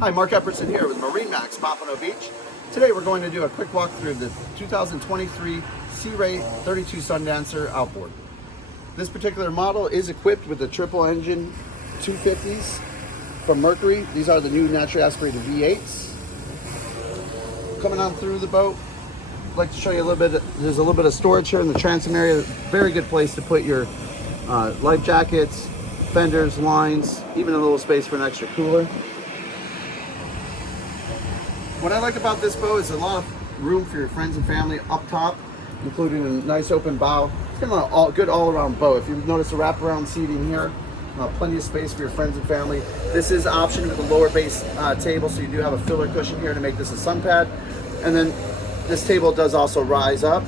Hi, Mark Epperson here with MarineMax, Pompano Beach. Today we're going to do a quick walk through the 2023 Sea Ray 32 Sundancer outboard. This particular model is equipped with the triple engine 250s from Mercury. These are the new naturally aspirated V8s. Coming on through the boat, I'd like to show you a little bit. There's a little bit of storage here in the transom area. Very good place to put your life jackets, fenders, lines, even a little space for an extra cooler. What I like about this boat is a lot of room for your friends and family up top, including a nice open bow. It's kind of a good all-around boat. If you notice the wraparound seating here, plenty of space for your friends and family. This is optioned with a lower base table, so you do have a filler cushion here to make this a sun pad. And then this table does also rise up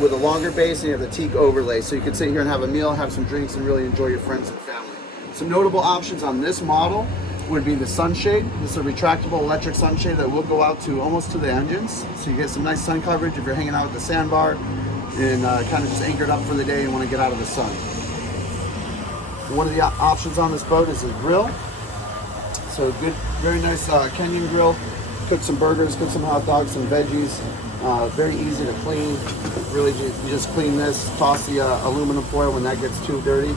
with a longer base, and you have the teak overlay, so you can sit here and have a meal, have some drinks, and really enjoy your friends and family. Some notable options on this model would be the sunshade. This is a retractable electric sunshade that will go out to almost to the engines, so you get some nice sun coverage if you're hanging out at the sandbar and kind of just anchored up for the day and want to get out of the sun. One of the options on this boat is a grill. So good, very nice Kenyan grill. Cook some burgers, cook some hot dogs, some veggies. Very easy to clean. Really, you just clean this, toss the aluminum foil when that gets too dirty.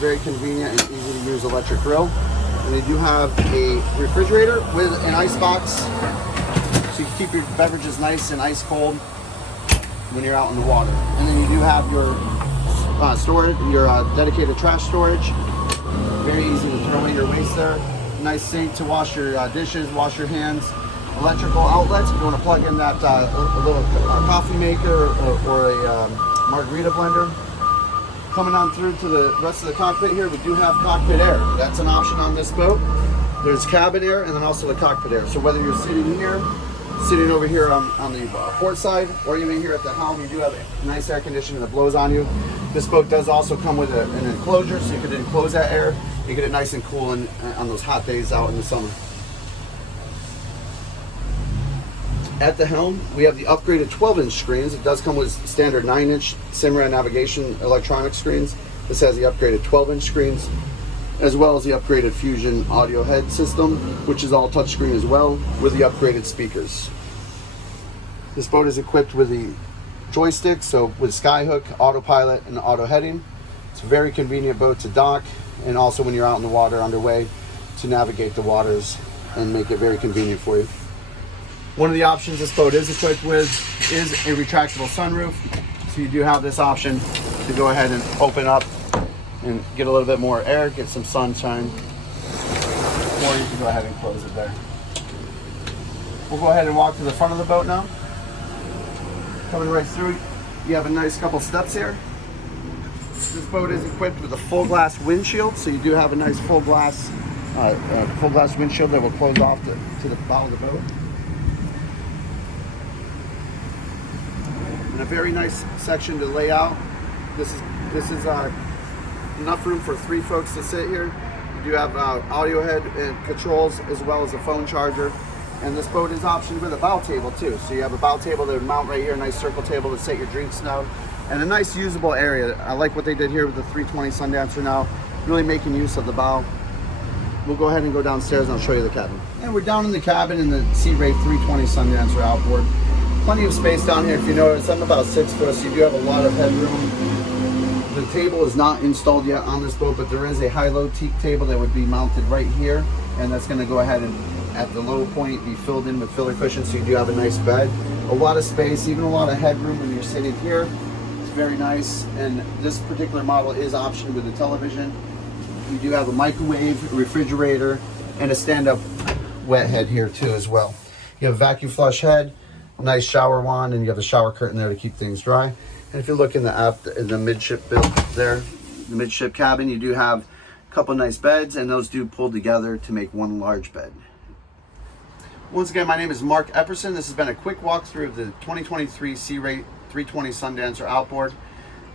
Very convenient and easy to use electric grill. And they do have a refrigerator with an ice box, so you can keep your beverages nice and ice cold when you're out in the water. And then you do have your storage, your dedicated trash storage. Very easy to throw in your waste there. Nice sink to wash your dishes, wash your hands. Electrical outlets if you want to plug in that a little coffee maker or a margarita blender. Coming on through to the rest of the cockpit here, we do have cockpit air. That's an option on this boat. There's cabin air and then also the cockpit air. So whether you're sitting here, sitting over here on the port side, or even here at the helm, you do have a nice air conditioning that blows on you. This boat does also come with an enclosure, so you could enclose that air. You get it nice and cool on those hot days out in the summer. At the helm, we have the upgraded 12-inch screens. It does come with standard 9-inch Simrad navigation electronic screens. This has the upgraded 12-inch screens, as well as the upgraded Fusion audio head system, which is all touchscreen as well, with the upgraded speakers. This boat is equipped with the joystick, so with Skyhook, autopilot, and auto heading. It's a very convenient boat to dock, and also when you're out in the water underway, to navigate the waters and make it very convenient for you. One of the options this boat is equipped with is a retractable sunroof. So you do have this option to go ahead and open up and get a little bit more air, get some sunshine, or you can go ahead and close it there. We'll go ahead and walk to the front of the boat now. Coming right through, you have a nice couple steps here. This boat is equipped with a full glass windshield, so you do have a nice full glass windshield that will close off to the bow of the boat. And a very nice section to lay out. This is enough room for 3 folks to sit here. You do have audio head and controls as well as a phone charger. And this boat is optioned with a bow table too. So you have a bow table that would mount right here, a nice circle table to set your drinks down. And a nice usable area. I like what they did here with the 320 Sundancer now, really making use of the bow. We'll go ahead and go downstairs and I'll show you the cabin. And we're down in the cabin in the Sea Ray 320 Sundancer outboard. Plenty of space down here. If you notice, I'm about 6 foot, so you do have a lot of headroom. The table is not installed yet on this boat, but there is a high-low teak table that would be mounted right here, and that's going to go ahead and at the low point be filled in with filler cushions, so you do have a nice bed. A lot of space, even a lot of headroom when you're sitting here. It's very nice, and this particular model is optioned with a television. You do have a microwave, a refrigerator, and a stand-up wet head here too as well. You have a vacuum flush head, nice shower wand, and you have a shower curtain there to keep things dry. And if you look in the midship built there, the midship cabin, you do have a couple nice beds, and those do pull together to make one large bed. Once again, my name is Mark Epperson. This has been a quick walkthrough of the 2023 Sea Ray 320 Sundancer outboard.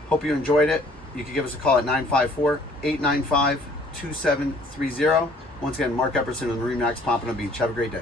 Hope you enjoyed it. You can give us a call at 954-895-2730. Once again, Mark Epperson with MarineMax, Pompano Beach. Have a great day.